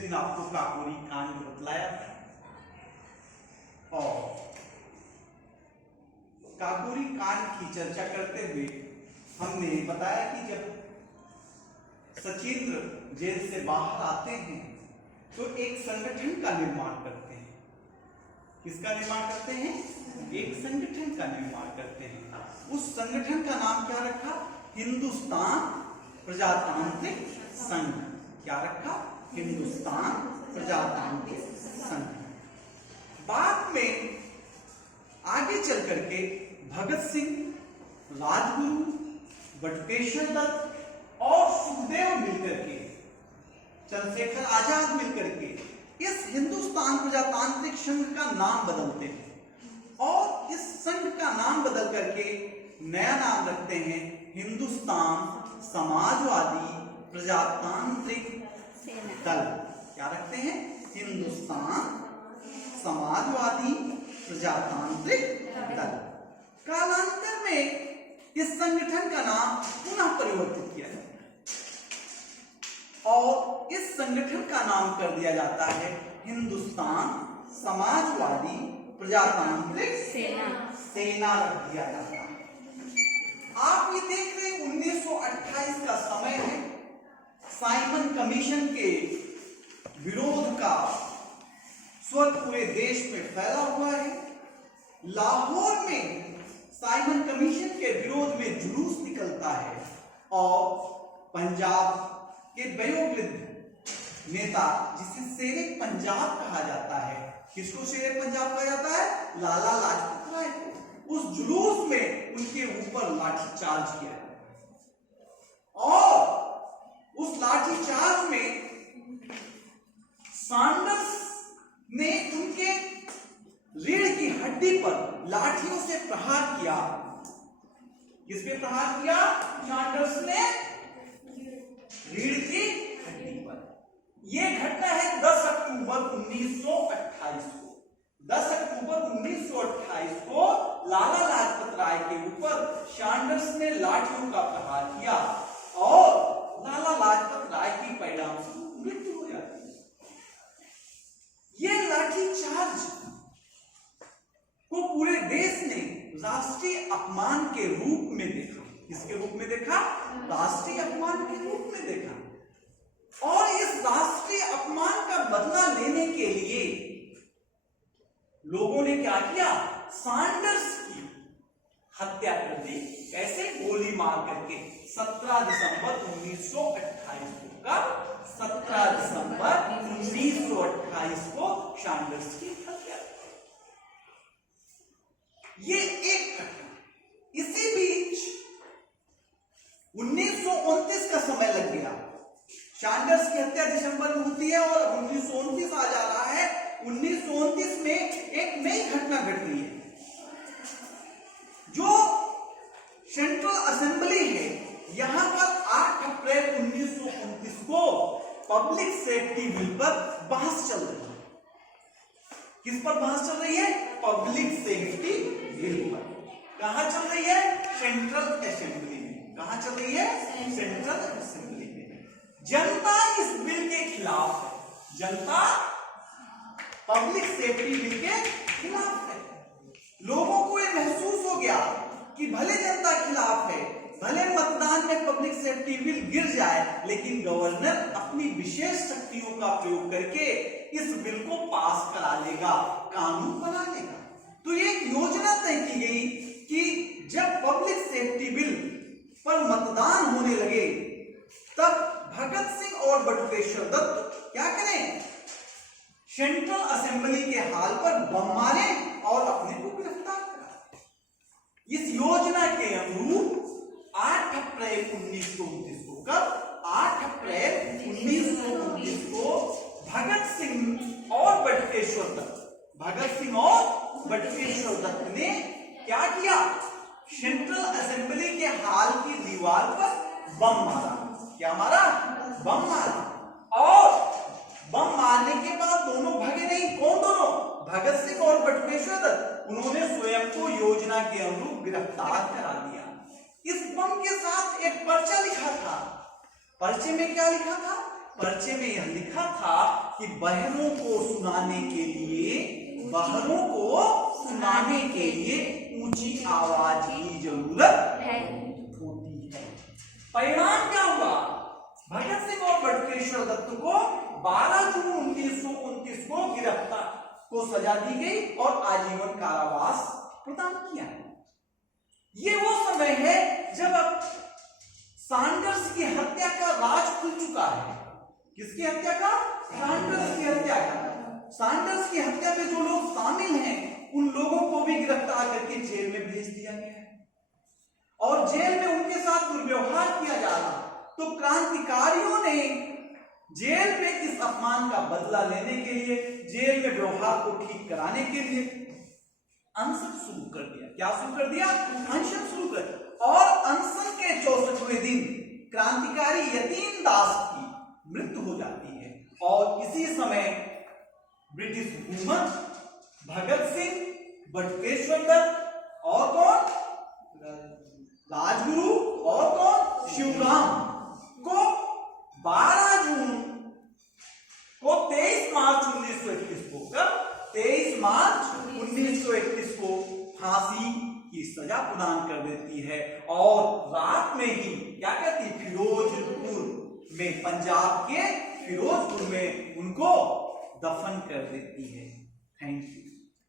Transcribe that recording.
दिन आपको काकोरी कांड बतलाया था। और काकोरी कांड की चर्चा करते हुए हमने बताया कि जब सचिंद्र जेल से बाहर आते हैं तो एक संगठन का निर्माण करते हैं। किसका निर्माण करते हैं? एक संगठन का निर्माण करते हैं। उस संगठन का नाम क्या रखा? हिंदुस्तान प्रजातांत्रिक संघ। क्या रखा? हिंदुस्तान प्रजातांत्रिक संघ। बाद में आगे चल करके भगत सिंह, राजगुरु, बटुकेश्वर दत्त और सुखदेव मिलकर के, चंद्रशेखर आजाद मिलकर के इस हिंदुस्तान प्रजातांत्रिक संघ का नाम बदलते हैं और इस संघ का नाम बदल करके नया नाम रखते हैं हिंदुस्तान समाजवादी प्रजातांत्रिक दल। क्या रखते हैं? हिंदुस्तान समाजवादी प्रजातांत्रिक दल। कालांतर में इस संगठन का नाम पुनः परिवर्तित किया जाता है और इस संगठन का नाम कर दिया जाता है हिंदुस्तान समाजवादी प्रजातांत्रिक सेना रख दिया जाता है। आप ये देख रहे हैं 1928 का समय है। साइमन कमीशन के विरोध का स्वर पूरे देश में फैला हुआ है। लाहौर में साइमन कमीशन के विरोध में जुलूस निकलता है और पंजाब के वयोवृद्ध नेता, जिसे शेरे पंजाब कहा जाता है, किसको शेरे पंजाब कहा जाता है? लाला लाजपत राय को। उस जुलूस में उनके ऊपर लाठीचार्ज किया और उस लाठीचार्ज में सैंडर्स ने उनके रीढ़ की हड्डी पर लाठियों से प्रहार किया। किस पे प्रहार किया? सैंडर्स ने रीढ़ की हड्डी पर। यह घटना है 10 अक्टूबर 1928 को। 10 अक्टूबर 1928 को लाला लाजपत राय के ऊपर सैंडर्स ने लाठियों का प्रहार किया और लाला लाजपत राय की परिणाम से मृत्यु हो जाती है। यह लाठीचार्ज को पूरे देश ने राष्ट्रीय अपमान के रूप में देखा। किसके रूप में देखा? राष्ट्रीय अपमान के रूप में देखा। और इस राष्ट्रीय अपमान का बदला लेने के लिए लोगों ने क्या किया? सैंडर्स की हत्या कर दी। कैसे? गोली मार करके। 17 दिसंबर 1928 को। कब? 17 दिसंबर 1928 को सैंडर्स की हत्या। ये एक घटना। इसी बीच 1929 का समय लग गया। सैंडर्स की हत्या दिसंबर में होती है और 1929 आ जा रहा है। 1929 में एक नई घटना घट रही है। जो सेंट्रल असेंबली है, यहां पर 8 अप्रैल 1929 को पब्लिक सेफ्टी बिल पर बहस चल रही है। किस पर बहस चल रही है? पब्लिक सेफ्टी बिल पर। कहां चल रही है? सेंट्रल असेंबली में। कहां चल रही है? सेंट्रल असेंबली में। जनता इस बिल के खिलाफ है। जनता पब्लिक सेफ्टी बिल के खिलाफ है। लोगों को यह महसूस हो गया कि भले जनता खिलाफ है, भले मतदान में पब्लिक सेफ्टी बिल गिर जाए, लेकिन गवर्नर अपनी विशेष शक्तियों का प्रयोग करके इस बिल को पास करा लेगा, कानून बना लेगा। तो एक योजना तय की गई कि जब पब्लिक सेफ्टी बिल पर मतदान होने लगे तब भगत सिंह और बटुकेश्वर दत्त क्या करें? सेंट्रल असेंबली के हाल पर बम मारे और अपने को गिरफ्तार करा। इस योजना के अनुरूप 8 अप्रैल 1929 को, कब? 8 अप्रैल 1929 को भगत सिंह और बटुकेश्वर दत्त ने क्या किया? सेंट्रल असेंबली के हाल की दीवार पर बम मारा। क्या मारा? बम मारा। और बम मारने के बाद दोनों भागे नहीं। कौन दोनों? भगत सिंह और बटुकेश्वर दत्त। उन्होंने स्वयं को योजना के अनुरूप गिरफ्तार करा दिया। इस बम के साथ एक पर्चा लिखा था। पर्चे में क्या लिखा था? पर्चे में यह लिखा था कि बहरों को सुनाने के लिए ऊंची आवाज की जरूरत होती है। परिणाम क्या हुआ? भगत सिंह और बटुकेश्वर दत्त को 12 जून 1929 को गिरफ्तार को सजा दी गई और आजीवन कारावास प्रदान किया। ये वो समय है जब अब सैंडर्स की हत्या का राज खुल चुका है। किसकी हत्या का? सैंडर्स की हत्या का। सैंडर्स की हत्या में जो लोग शामिल हैं उन लोगों को भी गिरफ्तार करके जेल में भेज दिया गया है और जेल में उनके साथ दुर्व्यवहार किया जा रहा। तो क्रांतिकारियों ने जेल में इस अपमान का बदला लेने के लिए, जेल में व्यवहार को ठीक कराने के लिए अनशन शुरू कर दिया। क्या शुरू कर दिया? अनशन शुरू कर दिया। और अनशन के 64वें दिन क्रांतिकारी यतीन दास की मृत्यु हो जाती है और इसी समय ब्रिटिश हुकूमत भगत सिंह, बटुकेश्वर दत्त और कौन? राजगुरु और कौन? शिवराम को 12 जून को 23 मार्च 1931 को 23 मार्च 1931 को फांसी की सजा प्रदान कर देती है और रात में ही क्या कहती? फिरोजपुर में, पंजाब के फिरोजपुर में उनको दफन कर देती है। Thank you.